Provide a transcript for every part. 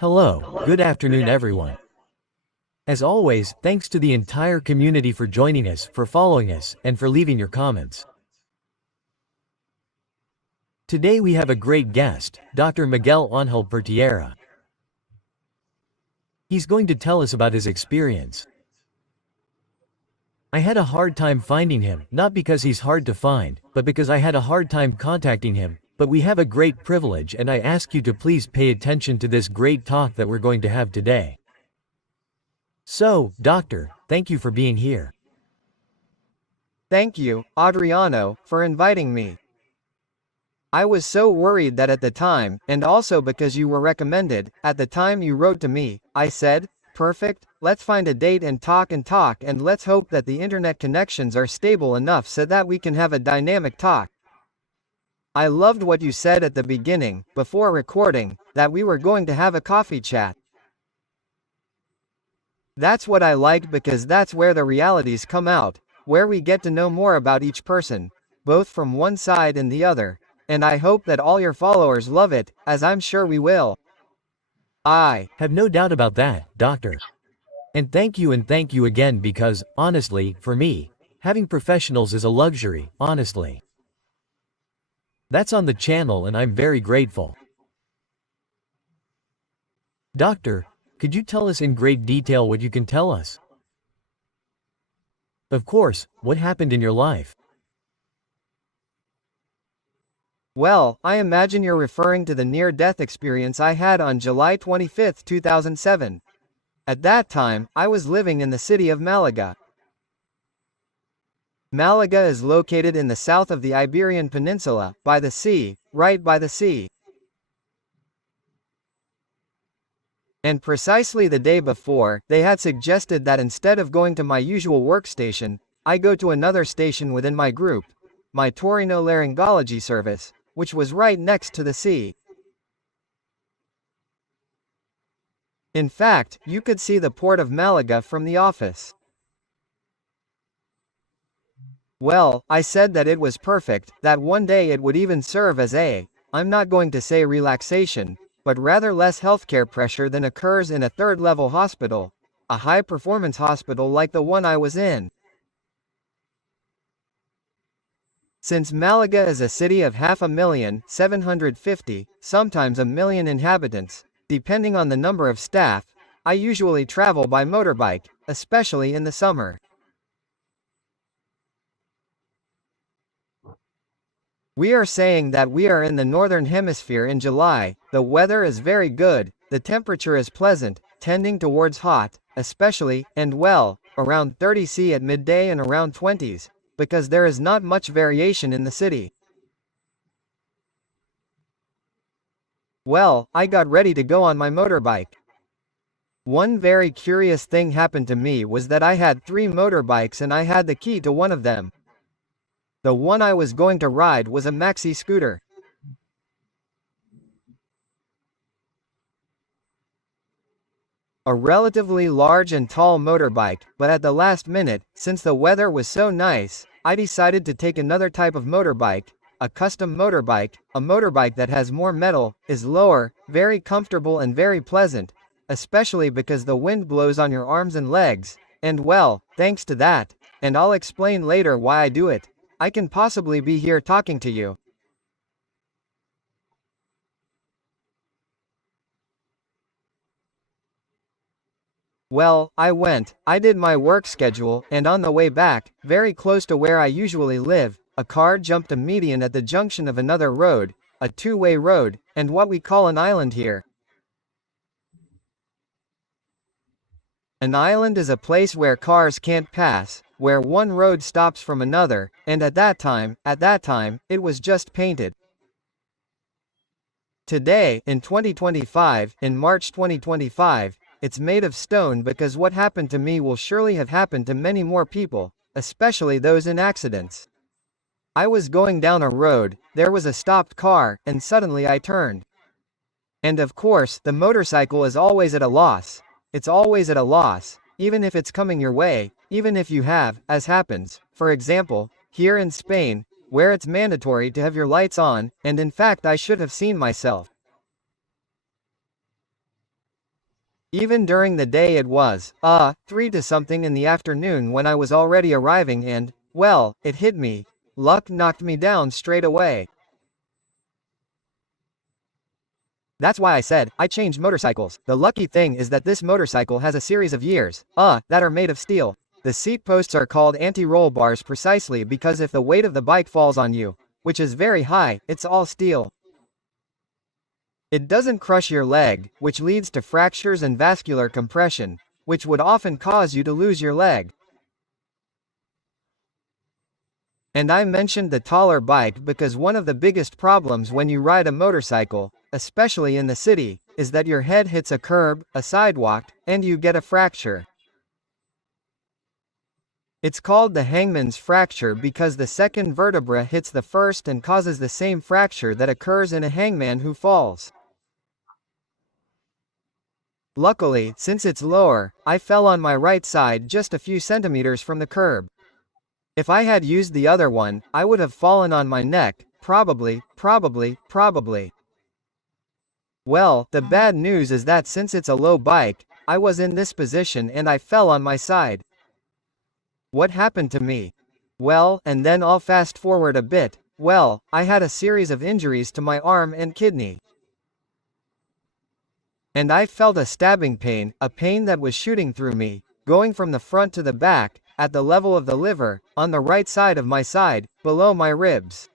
Hello, good afternoon everyone. As always, thanks to the entire community for joining us, for following us, and for leaving your comments. Today we have a great guest, Dr. Miguel Ángel Pertierra. He's going to tell us about his experience. I had a hard time finding him, not because he's hard to find, but because I had a hard time contacting him. But we have a great privilege, and I ask you to please pay attention to this great talk that we're going to have today. So, Doctor, thank you for being here. Thank you, Adriano, for inviting me. I was so worried that at the time, and also because you were recommended, at the time you wrote to me, I said, perfect, let's find a date and talk and let's hope that the internet connections are stable enough so that we can have a dynamic talk. I loved what you said at the beginning, before recording, that we were going to have a coffee chat. That's what I like because that's where the realities come out, where we get to know more about each person, both from one side and the other, and I hope that all your followers love it, as I'm sure we will. I have no doubt about that, Doctor. And thank you again because, honestly, for me, having professionals is a luxury, honestly. That's on the channel and I'm very grateful. Doctor, could you tell us in great detail what you can tell us? Of course, what happened in your life? Well, I imagine you're referring to the near-death experience I had on July 25, 2007. At that time, I was living in the city of Malaga. Malaga is located in the south of the Iberian Peninsula, by the sea, right by the sea. And precisely the day before, they had suggested that instead of going to my usual workstation, I go to another station within my group, my Otolaryngology service, which was right next to the sea. In fact, you could see the port of Malaga from the office. Well, I said that it was perfect, that one day it would even serve as I'm not going to say relaxation, but rather less healthcare pressure than occurs in a third-level hospital, a high-performance hospital like the one I was in. Since Malaga is a city of 500,750, sometimes 1 million inhabitants, depending on the number of staff, I usually travel by motorbike, especially in the summer. We are saying that we are in the northern hemisphere in July, the weather is very good, the temperature is pleasant, tending towards hot, especially, and well, around 30 C at midday and around 20s, because there is not much variation in the city. Well, I got ready to go on my motorbike. One very curious thing happened to me was that I had 3 motorbikes and I had the key to one of them. The one I was going to ride was a maxi scooter. A relatively large and tall motorbike, but at the last minute, since the weather was so nice, I decided to take another type of motorbike, a custom motorbike, a motorbike that has more metal, is lower, very comfortable and very pleasant, especially because the wind blows on your arms and legs, and well, thanks to that, and I'll explain later why I do it, I can possibly be here talking to you. Well, I did my work schedule, and on the way back, very close to where I usually live, a car jumped a median at the junction of another road, a two-way road, and what we call an island here. An island is a place where cars can't pass, where one road stops from another, and at that time, it was just painted. Today, in 2025, in March 2025, it's made of stone because what happened to me will surely have happened to many more people, especially those in accidents. I was going down a road, there was a stopped car, and suddenly I turned. And of course, the motorcycle is always at a loss. It's always at a loss, even if it's coming your way, even if you have, as happens, for example, here in Spain, where it's mandatory to have your lights on, and in fact I should have seen myself. Even during the day it was, 3 to something in the afternoon when I was already arriving and, well, it hit me. Luck knocked me down straight away. That's why I said, I changed motorcycles. The lucky thing is that this motorcycle has a series of years, that are made of steel. The seat posts are called anti-roll bars precisely because if the weight of the bike falls on you, which is very high, it's all steel. It doesn't crush your leg, which leads to fractures and vascular compression, which would often cause you to lose your leg. And I mentioned the taller bike because one of the biggest problems when you ride a motorcycle, especially in the city, is that your head hits a curb, a sidewalk, and you get a fracture. It's called the hangman's fracture because the second vertebra hits the first and causes the same fracture that occurs in a hangman who falls. Luckily, since it's lower, I fell on my right side just a few centimeters from the curb. If I had used the other one, I would have fallen on my neck, probably. Well, the bad news is that since it's a low bike, I was in this position and I fell on my side. What happened to me? Well, and then I'll fast forward a bit. Well, I had a series of injuries to my arm and kidney. And I felt a stabbing pain, a pain that was shooting through me, going from the front to the back, at the level of the liver, on the right side of my side, below my ribs.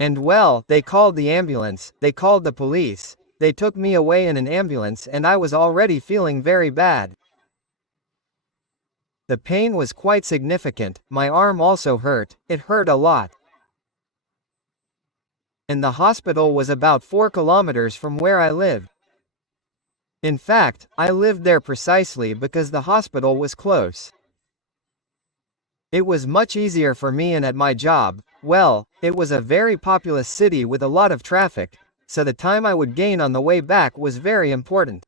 And well, they called the ambulance, they called the police, they took me away in an ambulance and I was already feeling very bad. The pain was quite significant, my arm also hurt, it hurt a lot. And the hospital was about 4 kilometers from where I lived. In fact, I lived there precisely because the hospital was close. It was much easier for me and at my job, well, it was a very populous city with a lot of traffic, so the time I would gain on the way back was very important.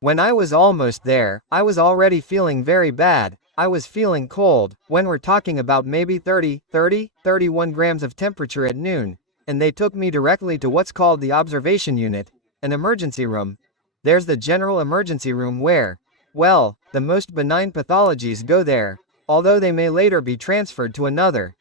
When I was almost there, I was already feeling very bad. I was feeling cold, when we're talking about maybe 31 grams of temperature at noon, and they took me directly to what's called the observation unit, an emergency room. There's the general emergency room where, well, the most benign pathologies go there, although they may later be transferred to another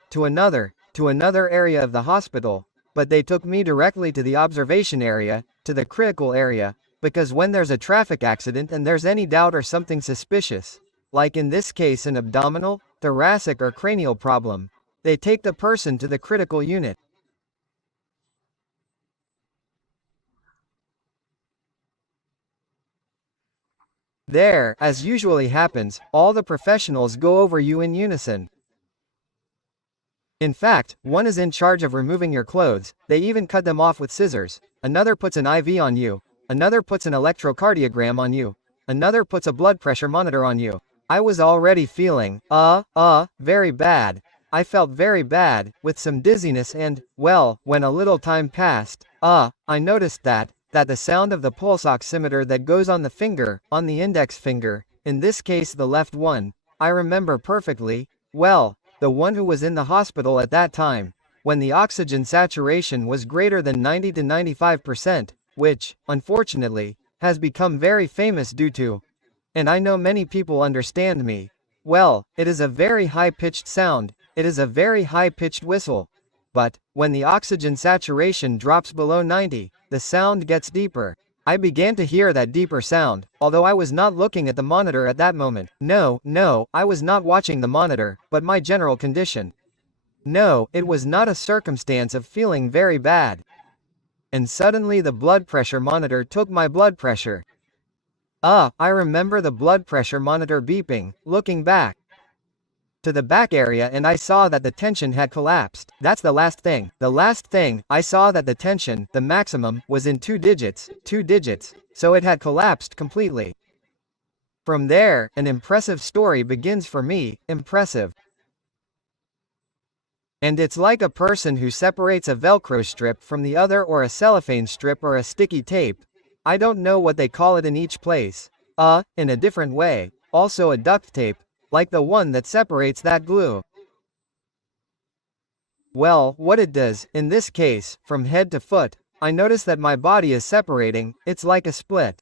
area of the hospital, but they took me directly to the observation area, to the critical area, because when there's a traffic accident and there's any doubt or something suspicious, like in this case an abdominal, thoracic or cranial problem, they take the person to the critical unit. There, as usually happens, all the professionals go over you in unison. In fact, one is in charge of removing your clothes, they even cut them off with scissors, another puts an IV on you, another puts an electrocardiogram on you, another puts a blood pressure monitor on you. I was already feeling, very bad. I felt very bad, with some dizziness and, well, when a little time passed, I noticed that the sound of the pulse oximeter that goes on the finger, on the index finger, in this case the left one, I remember perfectly, well, the one who was in the hospital at that time, when the oxygen saturation was greater than 90 to 95%, which, unfortunately, has become very famous due to, and I know many people understand me, well, it is a very high-pitched sound, it is a very high-pitched whistle. But, when the oxygen saturation drops below 90, the sound gets deeper. I began to hear that deeper sound, although I was not looking at the monitor at that moment. No, I was not watching the monitor, but my general condition. No, it was not a circumstance of feeling very bad. And suddenly the blood pressure monitor took my blood pressure. I remember the blood pressure monitor beeping, looking back to the back area and I saw that the tension had collapsed. That's the last thing. The last thing, I saw that the tension, the maximum, was in 2 digits, so it had collapsed completely. From there, an impressive story begins for me, impressive. And it's like a person who separates a Velcro strip from the other or a cellophane strip or a sticky tape. I don't know what they call it in each place. In a different way, also a duct tape, like the one that separates that glue. Well, what it does, in this case, from head to foot, I notice that my body is separating, it's like a split.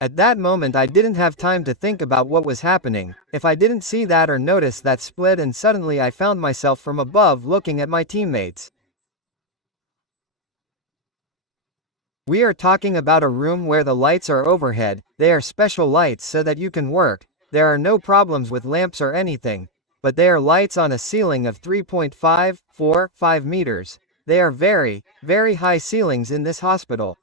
At that moment I didn't have time to think about what was happening, if I didn't see that or notice that split, and suddenly I found myself from above looking at my teammates. We are talking about a room where the lights are overhead, they are special lights so that you can work, there are no problems with lamps or anything, but they are lights on a ceiling of 3.5 meters. They are very, very high ceilings in this hospital.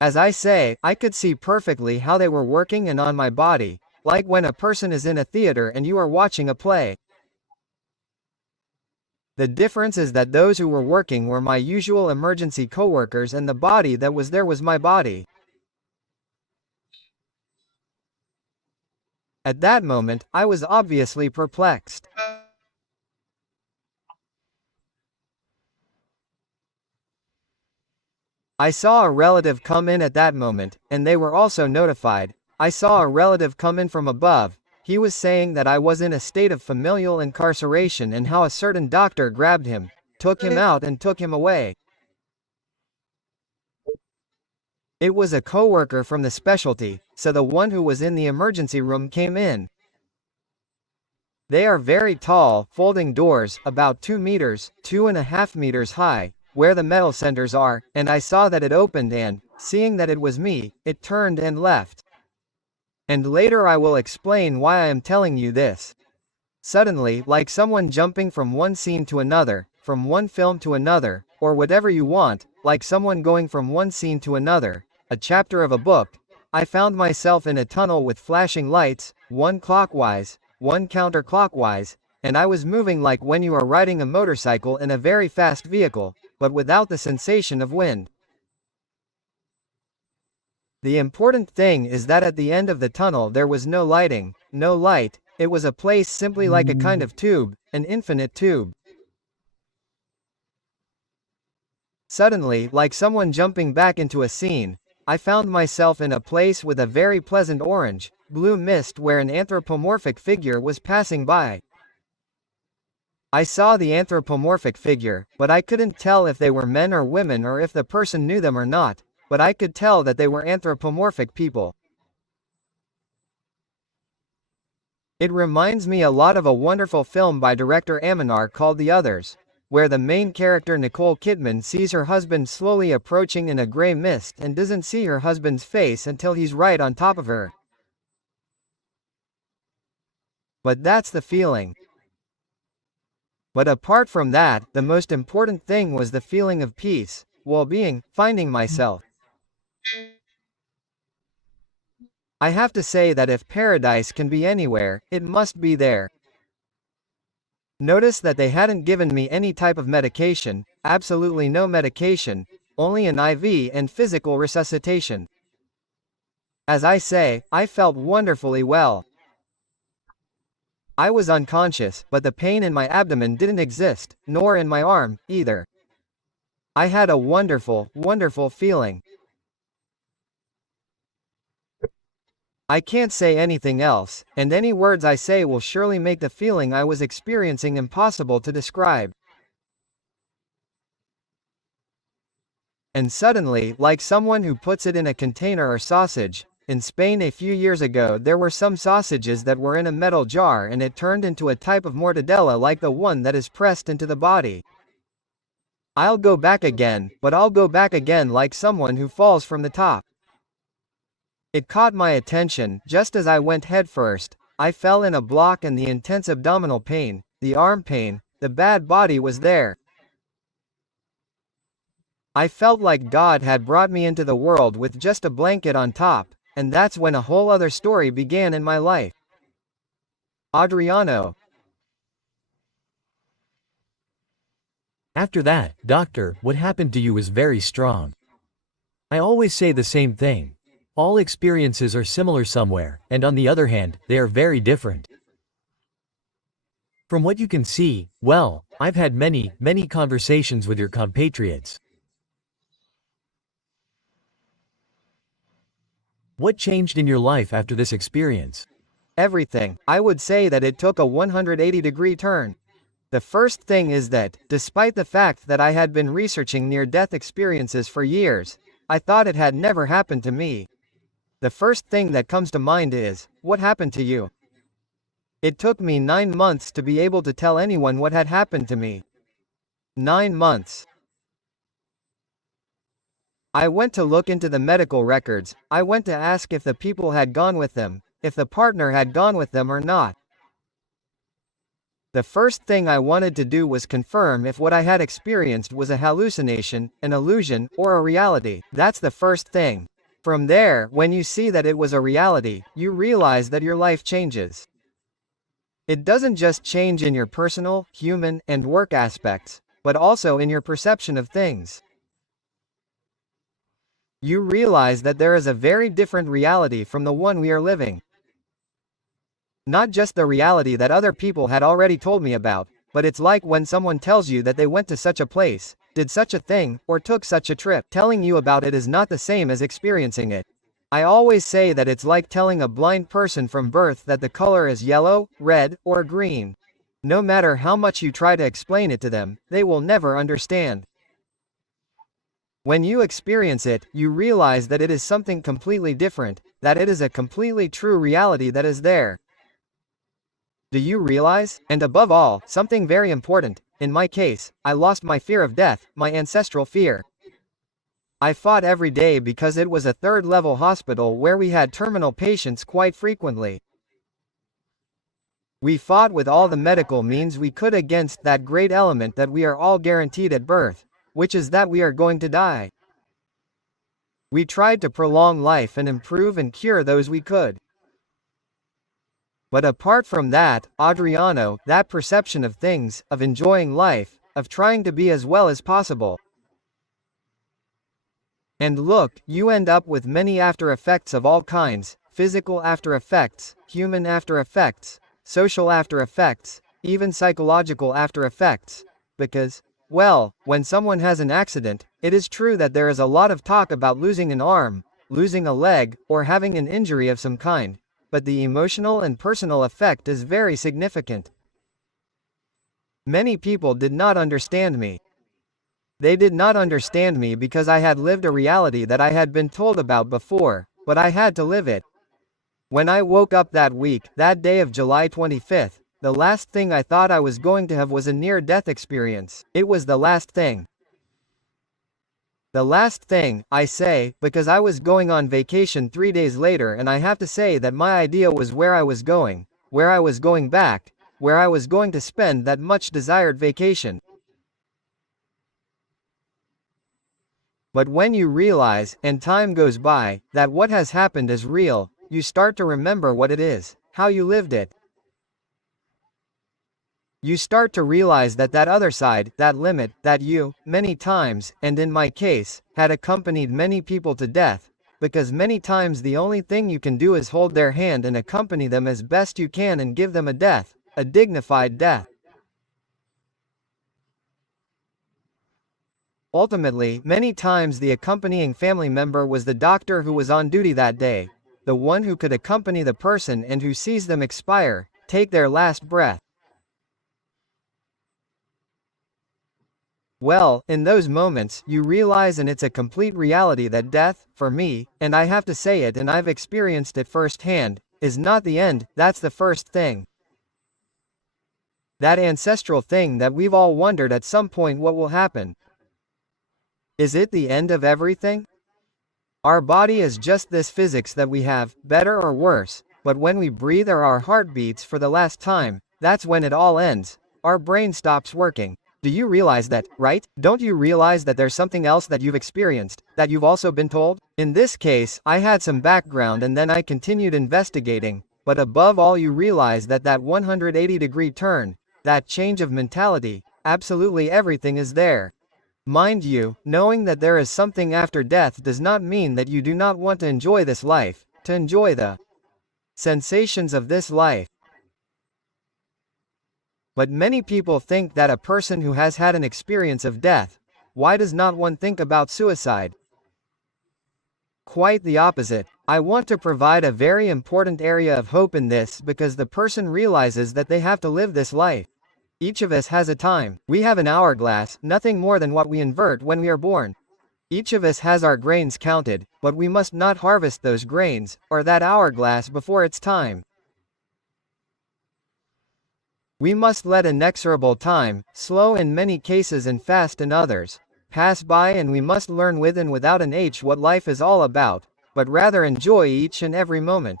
As I say, I could see perfectly how they were working and on my body, like when a person is in a theater and you are watching a play. The difference is that those who were working were my usual emergency coworkers, and the body that was there was my body. At that moment, I was obviously perplexed. I saw a relative come in at that moment, and they were also notified. I saw a relative come in from above. He was saying that I was in a state of familial incarceration and how a certain doctor grabbed him, took him out and took him away. It was a coworker from the specialty, so the one who was in the emergency room came in. They are very tall, folding doors, about 2 meters, 2.5 meters high, where the metal centers are, and I saw that it opened and, seeing that it was me, it turned and left. And later I will explain why I am telling you this. Suddenly, like someone jumping from one scene to another, from one film to another, or whatever you want, like someone going from one scene to another, a chapter of a book, I found myself in a tunnel with flashing lights, one clockwise, one counterclockwise, and I was moving like when you are riding a motorcycle in a very fast vehicle, but without the sensation of wind. The important thing is that at the end of the tunnel there was no lighting, no light, it was a place simply like a kind of tube, an infinite tube. Suddenly, like someone jumping back into a scene, I found myself in a place with a very pleasant orange, blue mist where an anthropomorphic figure was passing by. I saw the anthropomorphic figure, but I couldn't tell if they were men or women or if the person knew them or not, but I could tell that they were anthropomorphic people. It reminds me a lot of a wonderful film by director Aminar called The Others, where the main character Nicole Kidman sees her husband slowly approaching in a gray mist and doesn't see her husband's face until he's right on top of her. But that's the feeling. But apart from that, the most important thing was the feeling of peace, well-being, finding myself. I have to say that if paradise can be anywhere, it must be there. Notice that they hadn't given me any type of medication, absolutely no medication, only an IV and physical resuscitation. As I say, I felt wonderfully well. I was unconscious, but the pain in my abdomen didn't exist, nor in my arm, either. I had a wonderful, wonderful feeling. I can't say anything else, and any words I say will surely make the feeling I was experiencing impossible to describe. And suddenly, like someone who puts it in a container or sausage, in Spain a few years ago there were some sausages that were in a metal jar and it turned into a type of mortadella like the one that is pressed into the body. I'll go back again, but I'll go back again like someone who falls from the top. It caught my attention, just as I went head first, I fell in a block and the intense abdominal pain, the arm pain, the bad body was there. I felt like God had brought me into the world with just a blanket on top, and that's when a whole other story began in my life. Adriano. After that, doctor, what happened to you was very strong. I always say the same thing. All experiences are similar somewhere, and on the other hand, they are very different. From what you can see, well, I've had many, many conversations with your compatriots. What changed in your life after this experience? Everything. I would say that it took a 180-degree turn. The first thing is that, despite the fact that I had been researching near-death experiences for years, I thought it had never happened to me. The first thing that comes to mind is, what happened to you? It took me 9 months to be able to tell anyone what had happened to me. 9 months. I went to look into the medical records, I went to ask if the people had gone with them, if the partner had gone with them or not. The first thing I wanted to do was confirm if what I had experienced was a hallucination, an illusion, or a reality. That's the first thing. From there, when you see that it was a reality, you realize that your life changes. It doesn't just change in your personal, human, and work aspects, but also in your perception of things. You realize that there is a very different reality from the one we are living. Not just the reality that other people had already told me about, but it's like when someone tells you that they went to such a place, did such a thing, or took such a trip. Telling you about it is not the same as experiencing it. I always say that it's like telling a blind person from birth that the color is yellow, red, or green. No matter how much you try to explain it to them, they will never understand. When you experience it, you realize that it is something completely different, that it is a completely true reality that is there. Do you realize, and above all, something very important, in my case, I lost my fear of death, my ancestral fear. I fought every day because it was a third-level hospital where we had terminal patients quite frequently. We fought with all the medical means we could against that great element that we are all guaranteed at birth, which is that we are going to die. We tried to prolong life and improve and cure those we could. But apart from that, Adriano, that perception of things, of enjoying life, of trying to be as well as possible. And look, you end up with many after effects of all kinds, physical after effects, human after effects, social after effects, even psychological after effects. Because, well, when someone has an accident, it is true that there is a lot of talk about losing an arm, losing a leg, or having an injury of some kind. But the emotional and personal effect is very significant. Many people did not understand me. They did not understand me because I had lived a reality that I had been told about before, but I had to live it. When I woke up that week, that day of July 25th, the last thing I thought I was going to have was a near-death experience. It was the last thing. The last thing, I say, because I was going on vacation 3 days later and I have to say that my idea was where I was going back, where I was going to spend that much desired vacation. But when you realize, and time goes by, that what has happened is real, you start to remember what it is, how you lived it. You start to realize that that other side, that limit, that you, many times, and in my case, had accompanied many people to death, because many times the only thing you can do is hold their hand and accompany them as best you can and give them a death, a dignified death. Ultimately, many times the accompanying family member was the doctor who was on duty that day, the one who could accompany the person and who sees them expire, take their last breath. Well, in those moments, you realize, and it's a complete reality, that death, for me, and I have to say it and I've experienced it firsthand, is not the end. That's the first thing. That ancestral thing that we've all wondered at some point what will happen. Is it the end of everything? Our body is just this physics that we have, better or worse, but when we breathe or our heart beats for the last time, that's when it all ends. Our brain stops working. Do you realize that, right? Don't you realize that there's something else that you've experienced, that you've also been told? In this case, I had some background and then I continued investigating, but above all you realize that that 180-degree turn, that change of mentality, absolutely everything is there. Mind you, knowing that there is something after death does not mean that you do not want to enjoy this life, to enjoy the sensations of this life. But many people think that a person who has had an experience of death, why does not one think about suicide? Quite the opposite. I want to provide a very important area of hope in this because the person realizes that they have to live this life. Each of us has a time. We have an hourglass, nothing more than what we invert when we are born. Each of us has our grains counted, but we must not harvest those grains, or that hourglass before its time. We must let inexorable time, slow in many cases and fast in others, pass by, and we must learn with and without an H what life is all about, but rather enjoy each and every moment.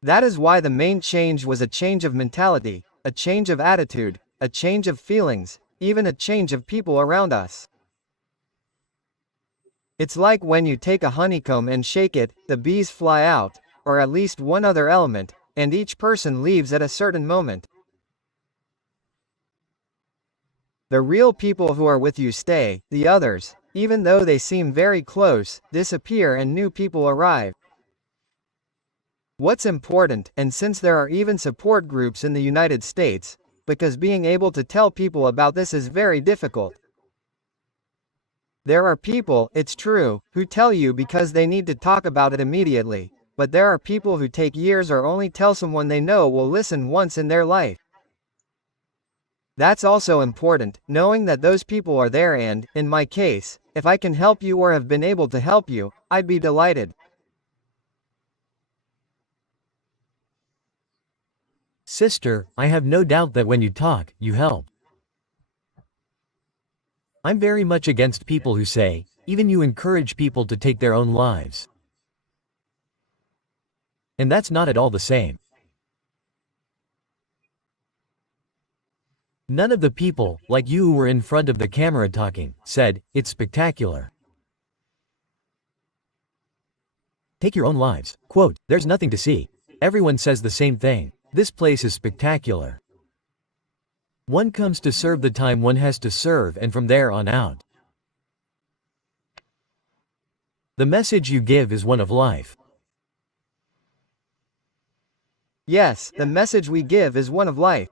That is why the main change was a change of mentality, a change of attitude, a change of feelings, even a change of people around us. It's like when you take a honeycomb and shake it, the bees fly out, or at least one other element, and each person leaves at a certain moment. The real people who are with you stay, the others, even though they seem very close, disappear and new people arrive. What's important, and since there are even support groups in the United States, because being able to tell people about this is very difficult. There are people, it's true, who tell you because they need to talk about it immediately, but there are people who take years or only tell someone they know will listen once in their life. That's also important, knowing that those people are there, and, in my case, if I can help you or have been able to help you, I'd be delighted. Sister, I have no doubt that when you talk, you help. I'm very much against people who say, even you encourage people to take their own lives. And that's not at all the same. None of the people, like you who were in front of the camera talking, said, it's spectacular. Take your own lives. Quote, there's nothing to see. Everyone says the same thing. This place is spectacular. One comes to serve the time one has to serve, and from there on out. The message you give is one of life. Yes, the message we give is one of life.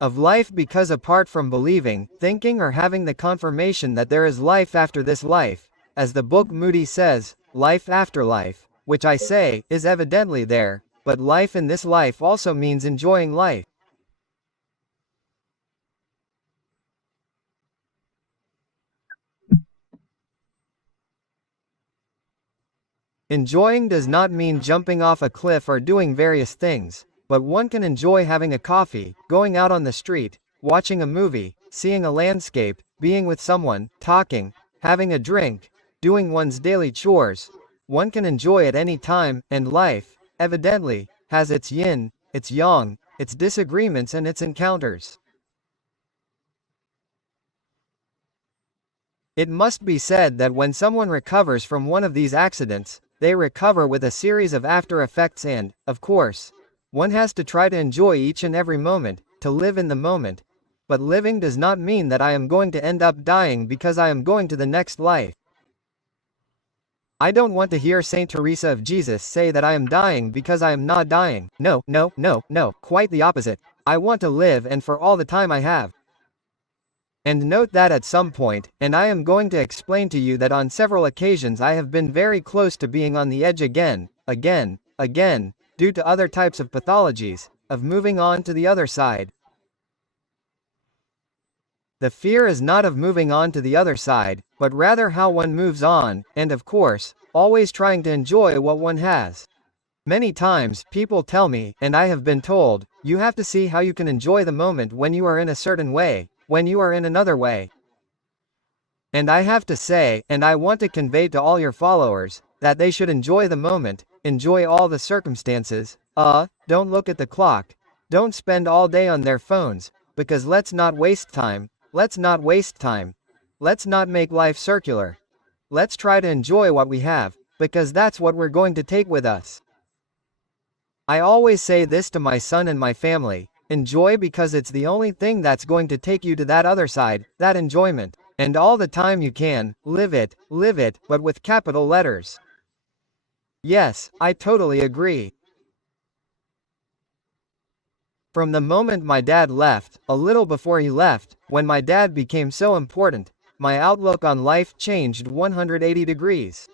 Of life, because apart from believing, thinking, or having the confirmation that there is life after this life, as the book Moody says, life after life, which I say, is evidently there, but life in this life also means enjoying life. Enjoying does not mean jumping off a cliff or doing various things, but one can enjoy having a coffee, going out on the street, watching a movie, seeing a landscape, being with someone, talking, having a drink, doing one's daily chores. One can enjoy at any time, and life, evidently, has its yin, its yang, its disagreements and its encounters. It must be said that when someone recovers from one of these accidents, they recover with a series of after effects, and, of course, one has to try to enjoy each and every moment, to live in the moment. But living does not mean that I am going to end up dying because I am going to the next life. I don't want to hear Saint Teresa of Jesus say that I am dying because I am not dying. No, no, no, no, quite the opposite. I want to live, and for all the time I have. And note that at some point, and I am going to explain to you that on several occasions I have been very close to being on the edge again, due to other types of pathologies, of moving on to the other side. The fear is not of moving on to the other side, but rather how one moves on, and of course, always trying to enjoy what one has. Many times, people tell me, and I have been told, you have to see how you can enjoy the moment when you are in a certain way, when you are in another way. And I have to say, and I want to convey to all your followers, that they should enjoy the moment, enjoy all the circumstances, don't look at the clock, don't spend all day on their phones, because let's not waste time. Let's not waste time. Let's not make life circular. Let's try to enjoy what we have, because that's what we're going to take with us. I always say this to my son and my family, enjoy because it's the only thing that's going to take you to that other side, that enjoyment. And all the time you can, live it, but with capital letters. Yes, I totally agree. From the moment my dad left, a little before he left, when my dad became so important, my outlook on life changed 180 degrees.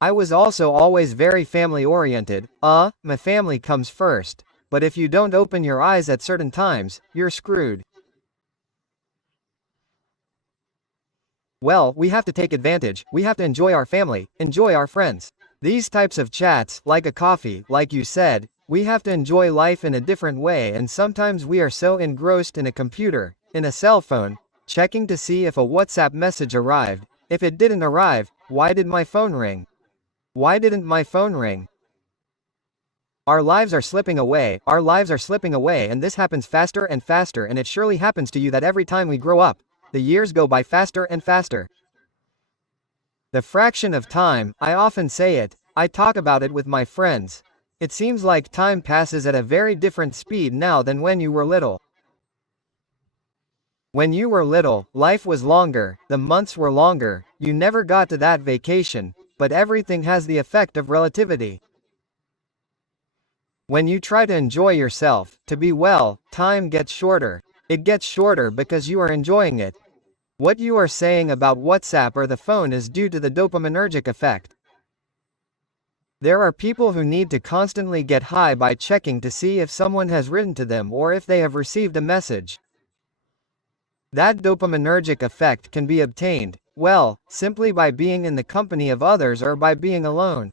I was also always very family-oriented. My family comes first. But if you don't open your eyes at certain times, you're screwed. Well, we have to take advantage, we have to enjoy our family, enjoy our friends. These types of chats, like a coffee, like you said, we have to enjoy life in a different way, and sometimes we are so engrossed in a computer, in a cell phone, checking to see if a WhatsApp message arrived. If it didn't arrive, why did my phone ring? Why didn't my phone ring? Our lives are slipping away, and this happens faster and faster, and it surely happens to you that every time we grow up, the years go by faster and faster. The fraction of time, I often say it, I talk about it with my friends. It seems like time passes at a very different speed now than when you were little. When you were little, life was longer, the months were longer, you never got to that vacation, but everything has the effect of relativity. When you try to enjoy yourself, to be well, time gets shorter. It gets shorter because you are enjoying it. What you are saying about WhatsApp or the phone is due to the dopaminergic effect. There are people who need to constantly get high by checking to see if someone has written to them or if they have received a message. That dopaminergic effect can be obtained, well, simply by being in the company of others or by being alone.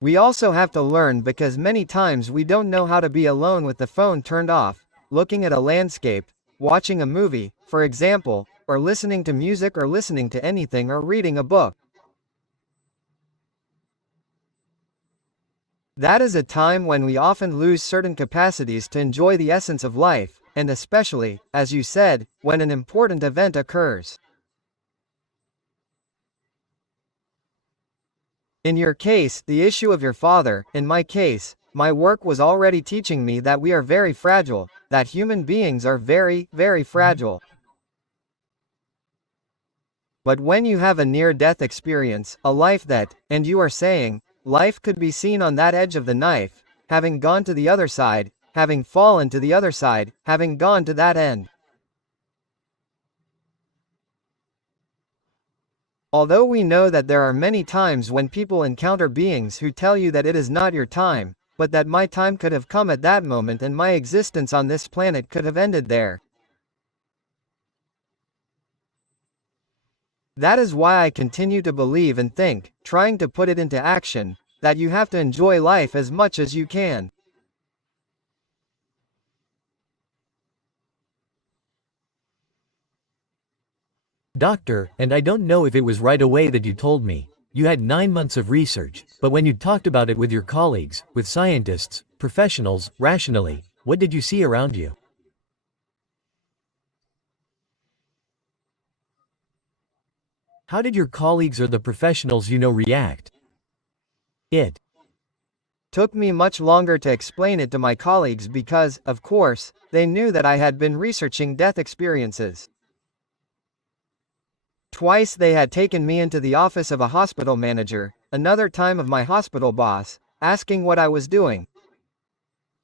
We also have to learn because many times we don't know how to be alone with the phone turned off, looking at a landscape, watching a movie, for example, or listening to music or listening to anything or reading a book. That is a time when we often lose certain capacities to enjoy the essence of life, and especially, as you said, when an important event occurs. In your case, the issue of your father, in my case, my work was already teaching me that we are very fragile, that human beings are very, very fragile. But when you have a near-death experience, a life that, and you are saying, life could be seen on that edge of the knife, having gone to the other side, having fallen to the other side, having gone to that end. Although we know that there are many times when people encounter beings who tell you that it is not your time, but that my time could have come at that moment and my existence on this planet could have ended there. That is why I continue to believe and think, trying to put it into action, that you have to enjoy life as much as you can. Doctor, and I don't know if it was right away that you told me. You had 9 months of research, but when you talked about it with your colleagues, with scientists, professionals, rationally, what did you see around you? How did your colleagues or the professionals you know react? It took me much longer to explain it to my colleagues because, of course, they knew that I had been researching death experiences. Twice they had taken me into the office of a hospital manager, another time of my hospital boss, asking what I was doing.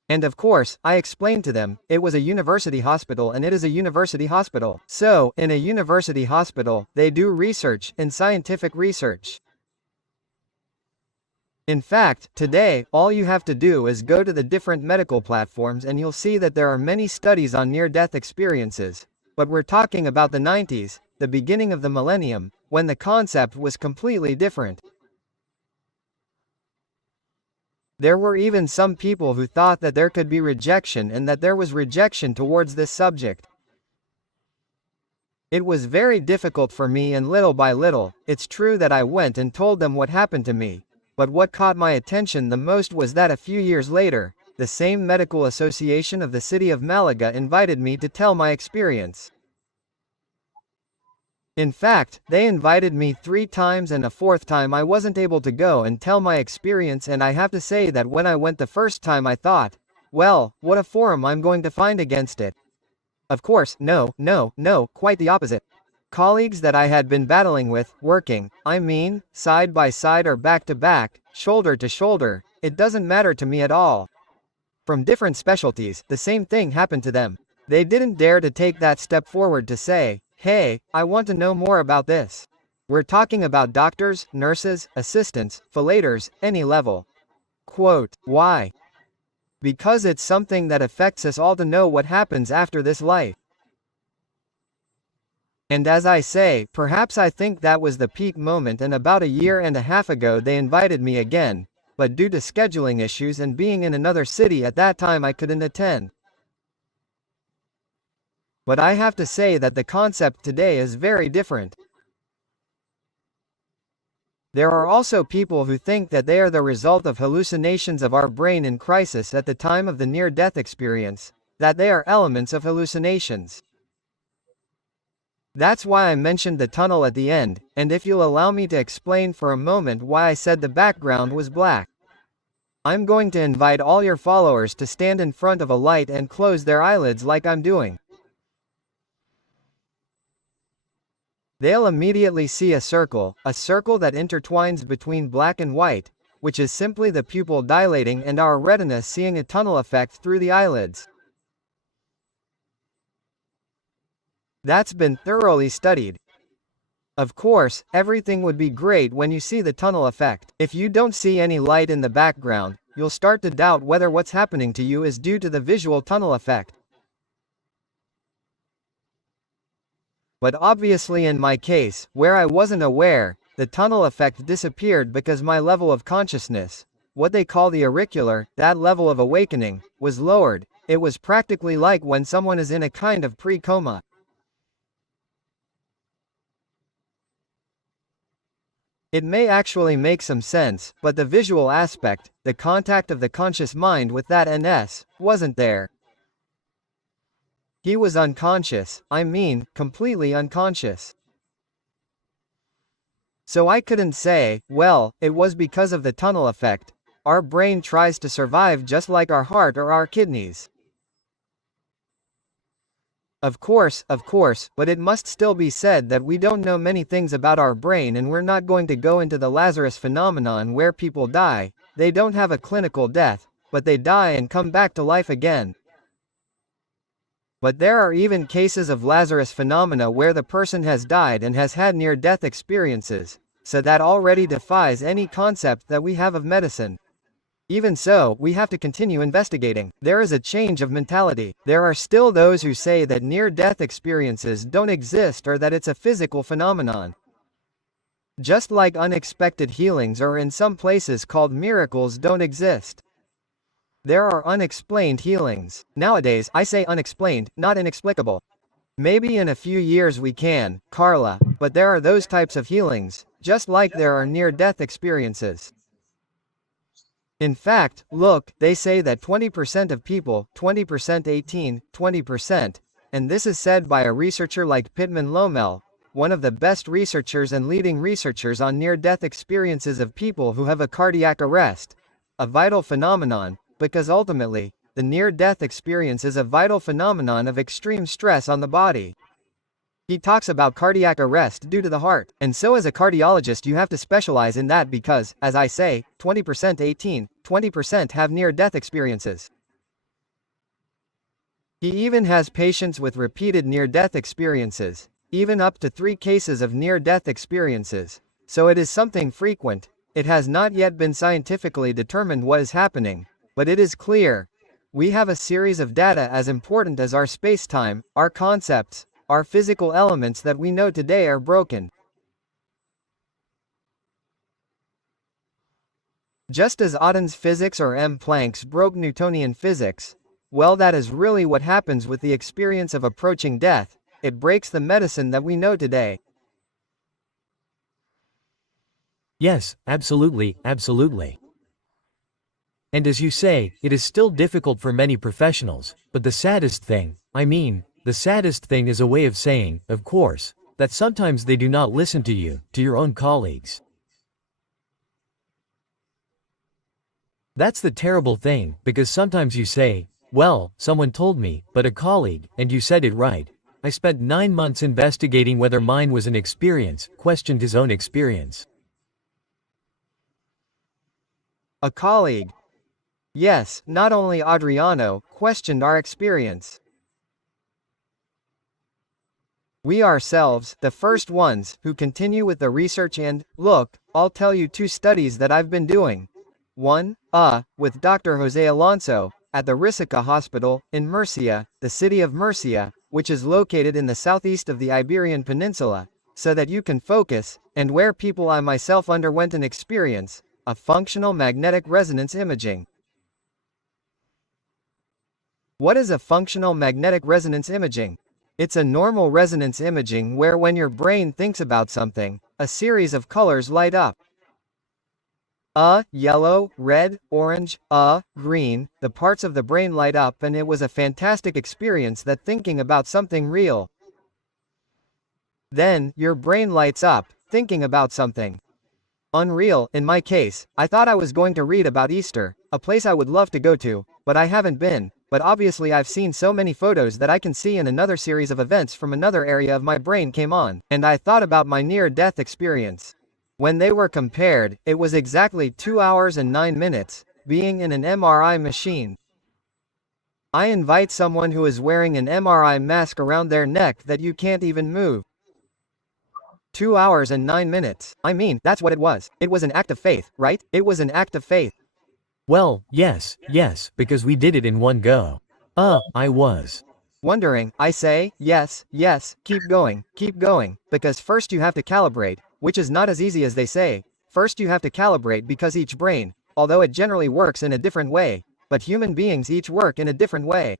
And of course, I explained to them, it was a university hospital and it is a university hospital. So, in a university hospital, they do research, and scientific research. In fact, today, all you have to do is go to the different medical platforms and you'll see that there are many studies on near-death experiences. But we're talking about the 90s, the beginning of the millennium, when the concept was completely different. There were even some people who thought that there could be rejection and that there was rejection towards this subject. It was very difficult for me, and little by little, it's true that I went and told them what happened to me, but what caught my attention the most was that a few years later, the same medical association of the city of Malaga invited me to tell my experience. In fact, they invited me 3 times and a 4th time I wasn't able to go and tell my experience, and I have to say that when I went the first time I thought, well, what a forum I'm going to find against it. Of course, no, quite the opposite. Colleagues that I had been battling with, working, I mean, side by side or back to back, shoulder to shoulder, it doesn't matter to me at all. From different specialties, the same thing happened to them. They didn't dare to take that step forward to say, hey, I want to know more about this. We're talking about doctors, nurses, assistants, fellators, any level. Quote, why? Because it's something that affects us all to know what happens after this life. And as I say, perhaps I think that was the peak moment, and about a year and a half ago they invited me again, but due to scheduling issues and being in another city at that time I couldn't attend. But I have to say that the concept today is very different. There are also people who think that they are the result of hallucinations of our brain in crisis at the time of the near-death experience, that they are elements of hallucinations. That's why I mentioned the tunnel at the end, and if you'll allow me to explain for a moment why I said the background was black. I'm going to invite all your followers to stand in front of a light and close their eyelids like I'm doing. They'll immediately see a circle that intertwines between black and white, which is simply the pupil dilating and our retina seeing a tunnel effect through the eyelids. That's been thoroughly studied. Of course, everything would be great when you see the tunnel effect. If you don't see any light in the background, you'll start to doubt whether what's happening to you is due to the visual tunnel effect. But obviously in my case, where I wasn't aware, the tunnel effect disappeared because my level of consciousness, what they call the auricular, that level of awakening, was lowered. It was practically like when someone is in a kind of pre-coma. It may actually make some sense, but the visual aspect, the contact of the conscious mind with that NS, wasn't there. He was unconscious, I mean, completely unconscious. So I couldn't say, well, it was because of the tunnel effect. Our brain tries to survive just like our heart or our kidneys. Of course, but it must still be said that we don't know many things about our brain, and we're not going to go into the Lazarus phenomenon where people die. They don't have a clinical death, but they die and come back to life again. But there are even cases of Lazarus phenomena where the person has died and has had near-death experiences, so that already defies any concept that we have of medicine. Even so, we have to continue investigating. There is a change of mentality. There are still those who say that near-death experiences don't exist or that it's a physical phenomenon. Just like unexpected healings, or in some places called miracles, don't exist. There are unexplained healings. Nowadays, I say unexplained, not inexplicable. Maybe in a few years we can, Carla, but there are those types of healings, just like there are near-death experiences. In fact, look, they say that 20% of people, 20% 18, 20%, and this is said by a researcher like Pittman Lomel, one of the best researchers and leading researchers on near-death experiences of people who have a cardiac arrest, a vital phenomenon, because ultimately, the near-death experience is a vital phenomenon of extreme stress on the body. He talks about cardiac arrest due to the heart, and so as a cardiologist you have to specialize in that because, as I say, 20% 18, 20% have near-death experiences. He even has patients with repeated near-death experiences, even up to 3 cases of near-death experiences, so it is something frequent. It has not yet been scientifically determined what is happening, but it is clear. We have a series of data as important as our space-time, our concepts, our physical elements that we know today are broken. Just as Otto's physics or M. Planck's broke Newtonian physics, well, that is really what happens with the experience of approaching death. It breaks the medicine that we know today. Yes, absolutely, absolutely. And as you say, it is still difficult for many professionals, but the saddest thing is a way of saying, of course, that sometimes they do not listen to you, to your own colleagues. That's the terrible thing, because sometimes you say, well, someone told me, but a colleague, and you said it right. I spent 9 months investigating whether mine was an experience, questioned his own experience. A colleague. Yes, not only Adriano, questioned our experience. We ourselves, the first ones, who continue with the research and, look, I'll tell you 2 studies that I've been doing. One, with Dr. Jose Alonso, at the Risica Hospital, in Murcia, the city of Murcia, which is located in the southeast of the Iberian Peninsula, so that you can focus, and where people I myself underwent an experience, a functional magnetic resonance imaging. What is a functional magnetic resonance imaging? It's a normal resonance imaging where when your brain thinks about something, a series of colors light up. Yellow, red, orange, green, the parts of the brain light up, and it was a fantastic experience that thinking about something real. Then, your brain lights up, thinking about something unreal. In my case, I thought I was going to read about Easter, a place I would love to go to, but I haven't been, but obviously I've seen so many photos that I can see, and another series of events from another area of my brain came on, and I thought about my near-death experience. When they were compared, it was exactly 2 hours and 9 minutes, being in an MRI machine. I invite someone who is wearing an MRI mask around their neck that you can't even move. 2 hours and 9 minutes. I mean, that's what it was. It was an act of faith, right? It was an act of faith. Well, yes, because we did it in one go. I was wondering, I say, yes, keep going, because first you have to calibrate, which is not as easy as they say. First you have to calibrate because each brain, although it generally works in a different way, but human beings each work in a different way.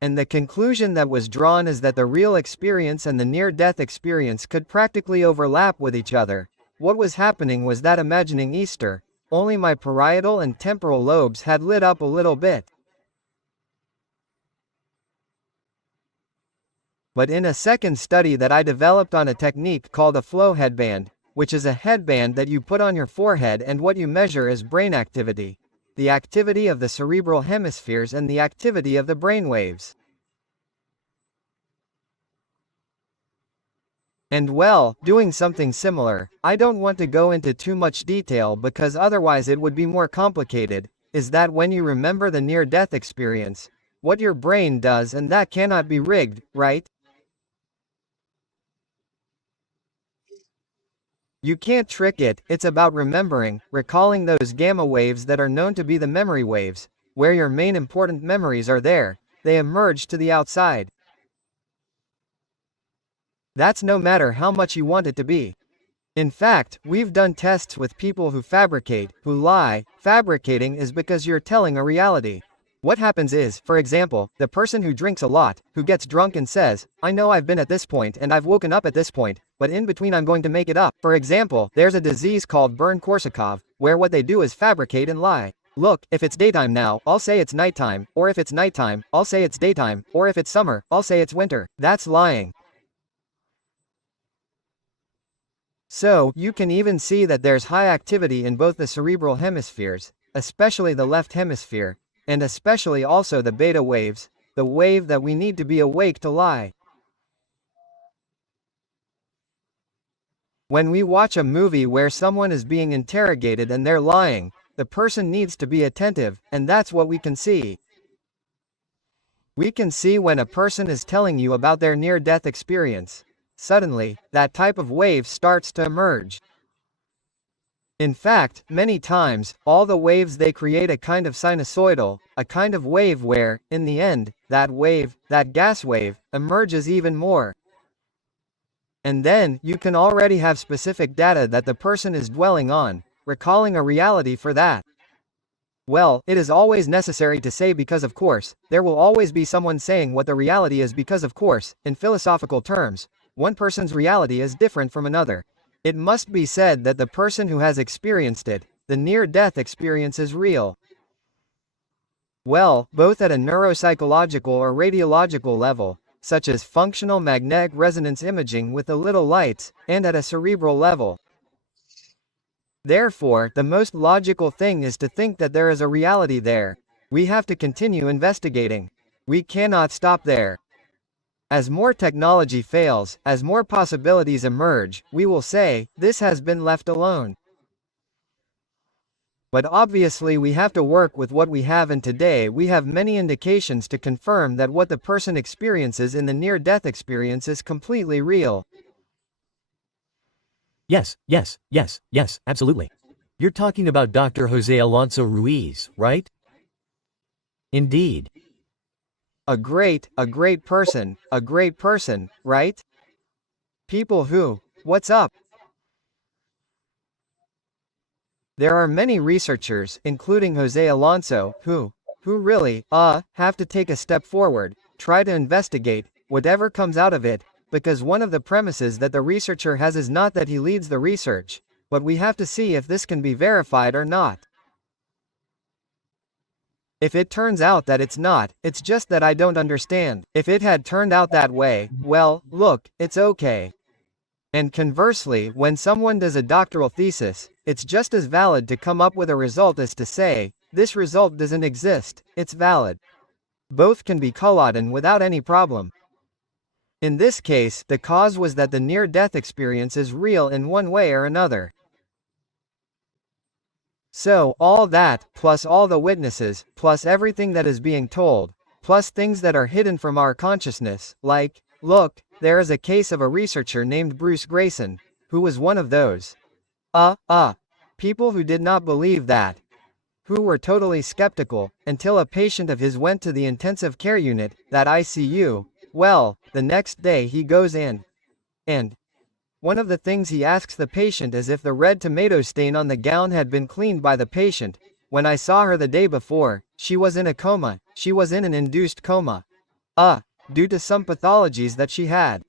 And the conclusion that was drawn is that the real experience and the near-death experience could practically overlap with each other. What was happening was that imagining Easter, only my parietal and temporal lobes had lit up a little bit. But in a second study that I developed on a technique called a flow headband, which is a headband that you put on your forehead, and what you measure is brain activity, the activity of the cerebral hemispheres and the activity of the brain waves. And well, doing something similar, I don't want to go into too much detail because otherwise it would be more complicated, is that when you remember the near-death experience, what your brain does, and that cannot be rigged, right? You can't trick it. It's about remembering, recalling those gamma waves that are known to be the memory waves, where your main important memories are there, they emerge to the outside. That's no matter how much you want it to be. In fact, we've done tests with people who fabricate, who lie. Fabricating is because you're telling a reality. What happens is, for example, the person who drinks a lot, who gets drunk and says, I know I've been at this point and I've woken up at this point, but in between I'm going to make it up. For example, there's a disease called Berne-Korsakoff, where what they do is fabricate and lie. Look, if it's daytime now, I'll say it's nighttime, or if it's nighttime, I'll say it's daytime, or if it's summer, I'll say it's winter. That's lying. So, you can even see that there's high activity in both the cerebral hemispheres, especially the left hemisphere, and especially also the beta waves, the wave that we need to be awake to lie. When we watch a movie where someone is being interrogated and they're lying, the person needs to be attentive, and that's what we can see. We can see when a person is telling you about their near-death experience. Suddenly, that type of wave starts to emerge. In fact, many times, all the waves they create a kind of sinusoidal, a kind of wave where, in the end, that wave, that gas wave, emerges even more. And then, you can already have specific data that the person is dwelling on, recalling a reality for that. Well, it is always necessary to say because of course, there will always be someone saying what the reality is because of course, in philosophical terms, one person's reality is different from another. It must be said that the person who has experienced it, the near-death experience, is real. Well, both at a neuropsychological or radiological level, such as functional magnetic resonance imaging with the little lights, and at a cerebral level. Therefore, the most logical thing is to think that there is a reality there. We have to continue investigating. We cannot stop there. As more technology fails, as more possibilities emerge, we will say, this has been left alone. But obviously we have to work with what we have, and today we have many indications to confirm that what the person experiences in the near-death experience is completely real. Yes, absolutely. You're talking about Dr. Jose Alonso Ruiz, right? Indeed. A great person, right? People who, what's up? There are many researchers, including Jose Alonso, who really, have to take a step forward, try to investigate, whatever comes out of it, because one of the premises that the researcher has is not that he leads the research, but we have to see if this can be verified or not. If it turns out that it's not, it's just that I don't understand. If it had turned out that way, well, look, it's okay. And conversely, when someone does a doctoral thesis, it's just as valid to come up with a result as to say, this result doesn't exist, it's valid. Both can be Culloden without any problem. In this case, the cause was that the near-death experience is real in one way or another. So, all that, plus all the witnesses, plus everything that is being told, plus things that are hidden from our consciousness, like, look, there is a case of a researcher named Bruce Grayson, who was one of those people who did not believe that, who were totally skeptical, until a patient of his went to the intensive care unit, that ICU, well, the next day he goes in. And one of the things he asks the patient is if the red tomato stain on the gown had been cleaned by the patient. When I saw her the day before, she was in a coma, she was in an induced coma. Due to some pathologies that she had.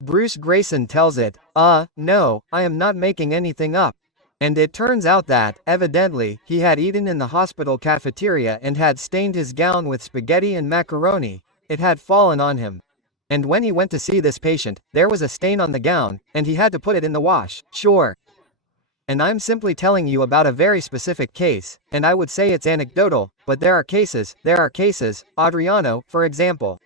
Bruce Grayson tells it, no, I am not making anything up. And it turns out that, evidently, he had eaten in the hospital cafeteria and had stained his gown with spaghetti and macaroni. It had fallen on him. And when he went to see this patient, there was a stain on the gown, and he had to put it in the wash, sure. And I'm simply telling you about a very specific case, and I would say it's anecdotal, but there are cases, Adriano, for example.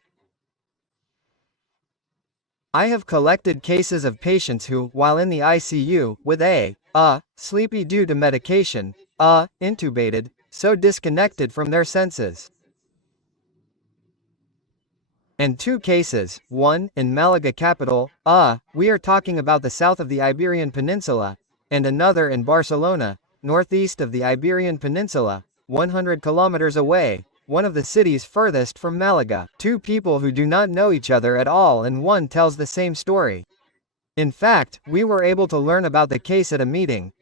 I have collected cases of patients who, while in the ICU, with sleepy due to medication, intubated, so disconnected from their senses. And two cases, one, in Malaga capital, we are talking about the south of the Iberian Peninsula, and another in Barcelona, northeast of the Iberian Peninsula, 100 kilometers away, one of the cities furthest from Malaga. Two people who do not know each other at all, and one tells the same story. In fact, we were able to learn about the case at a meeting,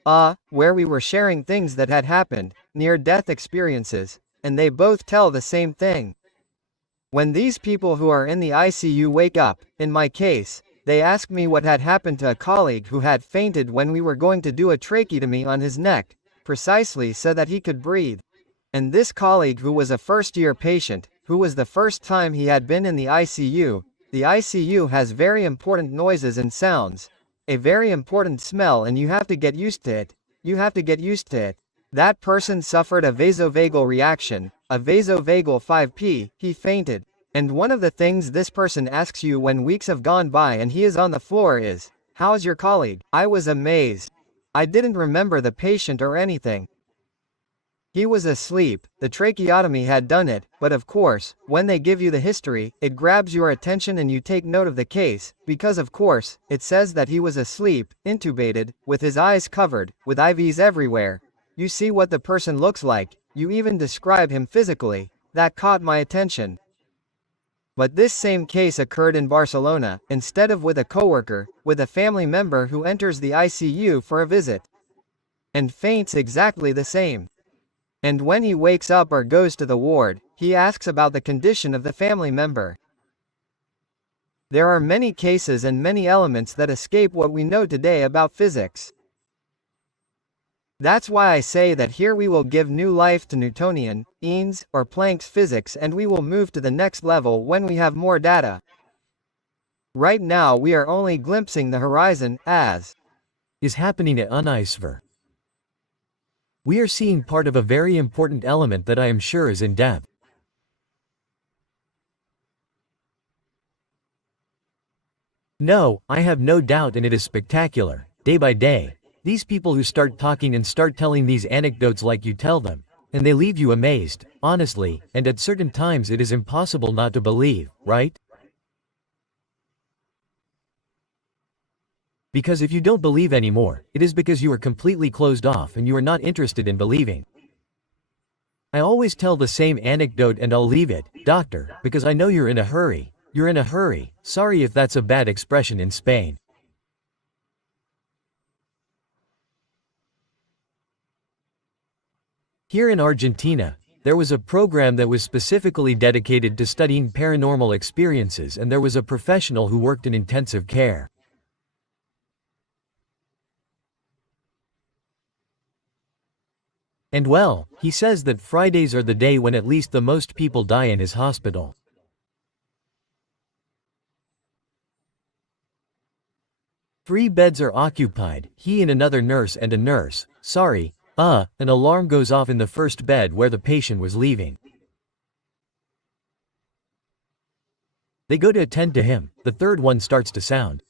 where we were sharing things that had happened, near-death experiences, and they both tell the same thing. When these people who are in the ICU wake up, in my case, they ask me what had happened to a colleague who had fainted when we were going to do a tracheotomy on his neck, precisely so that he could breathe. And this colleague, who was a first-year patient, who was the first time he had been in the ICU has very important noises and sounds, a very important smell, and you have to get used to it. That person suffered a vasovagal reaction, a vasovagal 5P, he fainted. And one of the things this person asks you when weeks have gone by and he is on the floor is, "How's your colleague?" I was amazed. I didn't remember the patient or anything. He was asleep, the tracheotomy had done it, but of course, when they give you the history, it grabs your attention and you take note of the case, because of course, it says that he was asleep, intubated, with his eyes covered, with IVs everywhere. You see what the person looks like, you even describe him physically. That caught my attention. But this same case occurred in Barcelona, instead of with a coworker, with a family member who enters the ICU for a visit. And faints exactly the same. And when he wakes up or goes to the ward, he asks about the condition of the family member. There are many cases and many elements that escape what we know today about physics. That's why I say that here we will give new life to Newtonian, Einstein's, or Planck's physics, and we will move to the next level when we have more data. Right now we are only glimpsing the horizon, as is happening at Unisver. We are seeing part of a very important element that I am sure is in depth. No, I have no doubt, and it is spectacular. Day by day, these people who start talking and start telling these anecdotes like you tell them, and they leave you amazed, honestly, and at certain times it is impossible not to believe, right? Because if you don't believe anymore, it is because you are completely closed off and you are not interested in believing. I always tell the same anecdote and I'll leave it, doctor, because I know you're in a hurry. You're in a hurry. Sorry if that's a bad expression in Spain. Here in Argentina, there was a program that was specifically dedicated to studying paranormal experiences, and there was a professional who worked in intensive care. And well, he says that Fridays are the day when at least the most people die in his hospital. Three beds are occupied, he and another nurse and a nurse. An alarm goes off in the first bed where the patient was leaving. They go to attend to him, the third one starts to sound.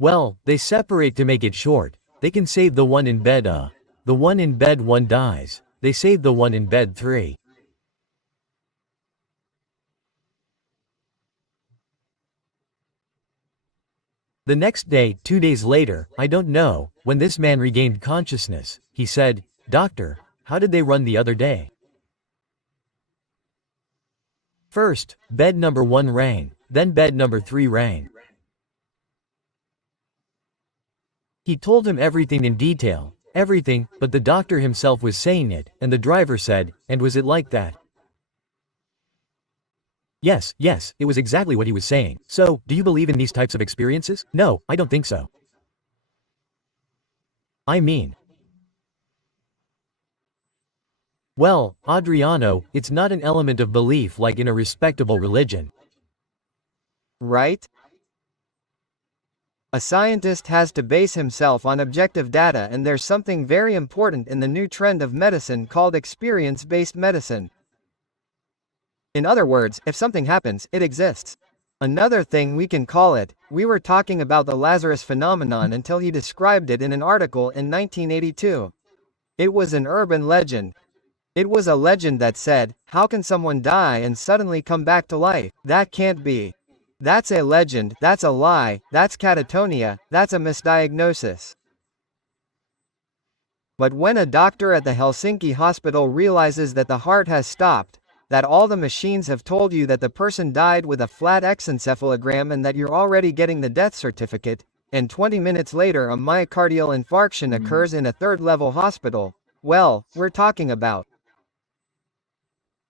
Well, they separate to make it short. They can save the one in bed, the one in bed 1 dies. They save the one in bed 3. The next day, 2 days later, I don't know, when this man regained consciousness, he said, "Doctor, how did they run the other day? First, bed number 1 rang, then bed number 3 rang." He told him everything in detail, everything, but the doctor himself was saying it, and the driver said, "And was it like that?" Yes, it was exactly what he was saying. So, do you believe in these types of experiences? No, I don't think so. I mean, well, Adriano, it's not an element of belief like in a respectable religion. Right? A scientist has to base himself on objective data, and there's something very important in the new trend of medicine called experience-based medicine. In other words, if something happens, it exists. Another thing we can call it, we were talking about the Lazarus Phenomenon until he described it in an article in 1982. It was an urban legend. It was a legend that said, how can someone die and suddenly come back to life? That can't be. That's a legend, that's a lie, that's catatonia, that's a misdiagnosis. But when a doctor at the Helsinki hospital realizes that the heart has stopped, that all the machines have told you that the person died with a flat X-encephalogram and that you're already getting the death certificate, and 20 minutes later a myocardial infarction occurs in a third-level hospital, well, we're talking about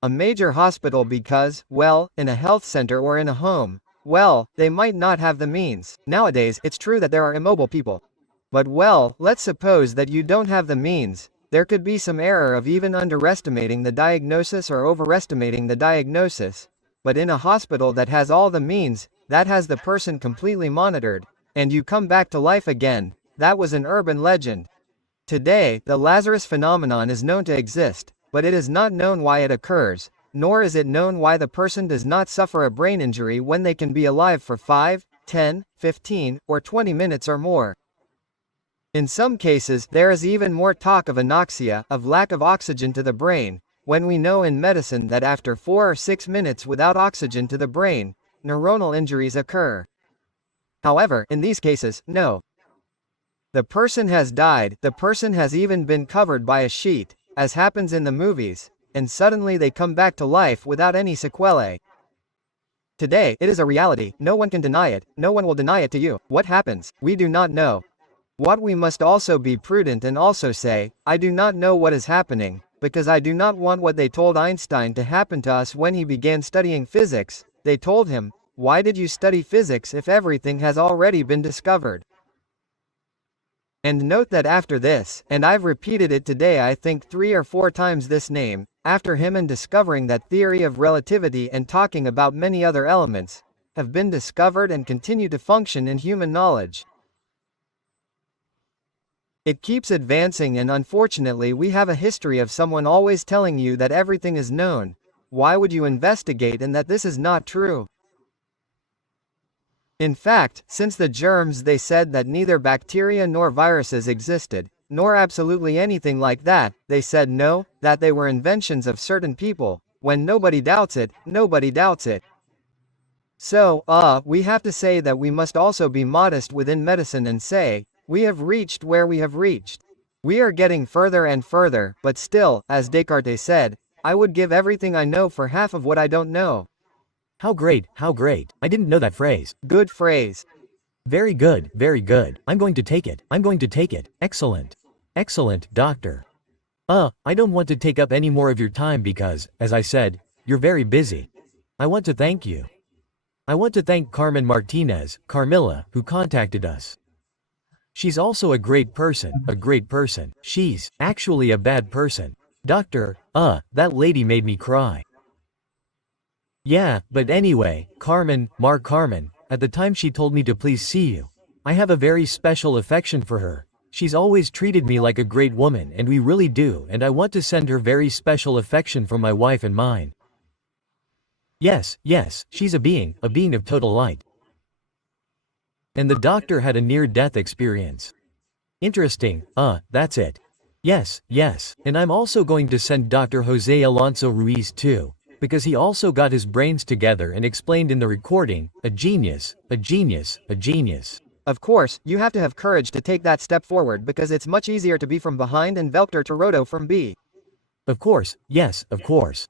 a major hospital because, well, in a health center or in a home, well, they might not have the means. Nowadays, it's true that there are immobile people. But well, let's suppose that you don't have the means. There could be some error of even underestimating the diagnosis or overestimating the diagnosis. But in a hospital that has all the means, that has the person completely monitored, and you come back to life again, that was an urban legend. Today, the Lazarus phenomenon is known to exist, but it is not known why it occurs, nor is it known why the person does not suffer a brain injury when they can be alive for 5, 10, 15, or 20 minutes or more. In some cases, there is even more talk of anoxia, of lack of oxygen to the brain, when we know in medicine that after 4 or 6 minutes without oxygen to the brain, neuronal injuries occur. However, in these cases, no. The person has died, the person has even been covered by a sheet, as happens in the movies, and suddenly they come back to life without any sequelae. Today, it is a reality, no one can deny it, no one will deny it to you. What happens? We do not know. What we must also be prudent and also say, I do not know what is happening, because I do not want what they told Einstein to happen to us when he began studying physics. They told him, why did you study physics if everything has already been discovered? And note that after this, and I've repeated it today I think 3 or 4 times this name, after him and discovering that theory of relativity and talking about many other elements, have been discovered and continue to function in human knowledge. It keeps advancing, and unfortunately we have a history of someone always telling you that everything is known. Why would you investigate and that this is not true? In fact, since the germs they said that neither bacteria nor viruses existed, nor absolutely anything like that, they said no, that they were inventions of certain people. When nobody doubts it, nobody doubts it. So, we have to say that we must also be modest within medicine and say, we have reached where we have reached. We are getting further and further, but still, as Descartes said, I would give everything I know for half of what I don't know. How great, how great. I didn't know that phrase. Good phrase. Very good, very good. I'm going to take it. I'm going to take it. Excellent. Excellent, doctor. I don't want to take up any more of your time because, as I said, you're very busy. I want to thank you. I want to thank Carmen Martinez, Carmilla, who contacted us. She's also a great person, a great person. She's actually a bad person. Doctor, that lady made me cry. Yeah, but anyway, Carmen, at the time she told me to please see you. I have a very special affection for her. She's always treated me like a great woman and we really do, and I want to send her very special affection from my wife and mine. Yes, she's a being of total light. And the doctor had a near-death experience. Interesting, that's it. Yes, and I'm also going to send Dr. Jose Alonso Ruiz too, because he also got his brains together and explained in the recording, a genius. Of course, you have to have courage to take that step forward because it's much easier to be from behind and Velker to Roto from B. Of course, yes, of course.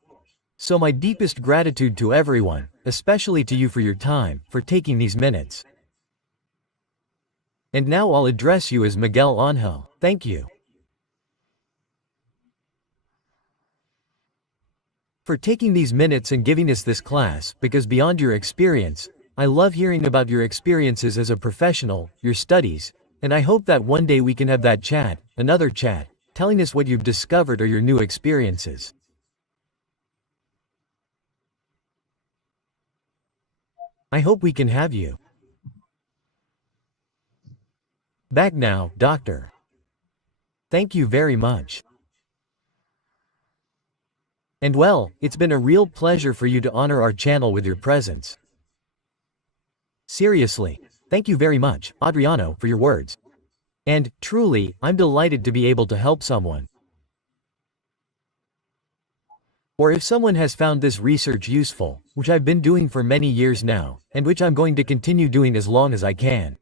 So my deepest gratitude to everyone, especially to you for your time, for taking these minutes. And now I'll address you as Miguel Ángel. Thank you for taking these minutes and giving us this class, because beyond your experience, I love hearing about your experiences as a professional, your studies, and I hope that one day we can have that chat, another chat, telling us what you've discovered or your new experiences. I hope we can have you back now, doctor. Thank you very much. And well, it's been a real pleasure for you to honor our channel with your presence. Seriously, thank you very much, Adriano, for your words. And, truly, I'm delighted to be able to help someone. Or if someone has found this research useful, which I've been doing for many years now, and which I'm going to continue doing as long as I can.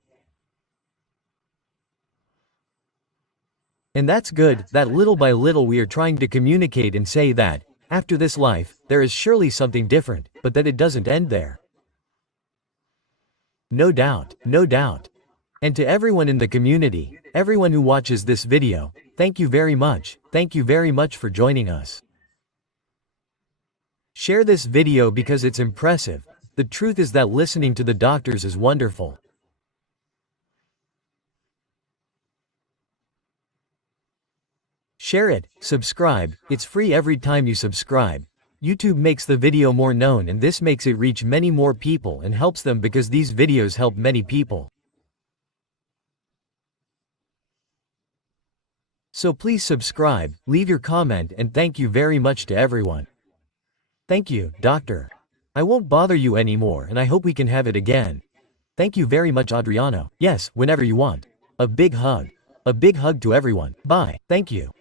And that's good, that little by little we are trying to communicate and say that, after this life, there is surely something different, but that it doesn't end there. No doubt. And to everyone in the community, everyone who watches this video, thank you very much for joining us. Share this video because it's impressive. The truth is that listening to the doctors is wonderful. Share it, subscribe, it's free every time you subscribe. YouTube makes the video more known and this makes it reach many more people and helps them because these videos help many people. So please subscribe, leave your comment and thank you very much to everyone. Thank you, doctor. I won't bother you anymore and I hope we can have it again. Thank you very much, Adriano. Yes, whenever you want. A big hug. A big hug to everyone. Bye. Thank you.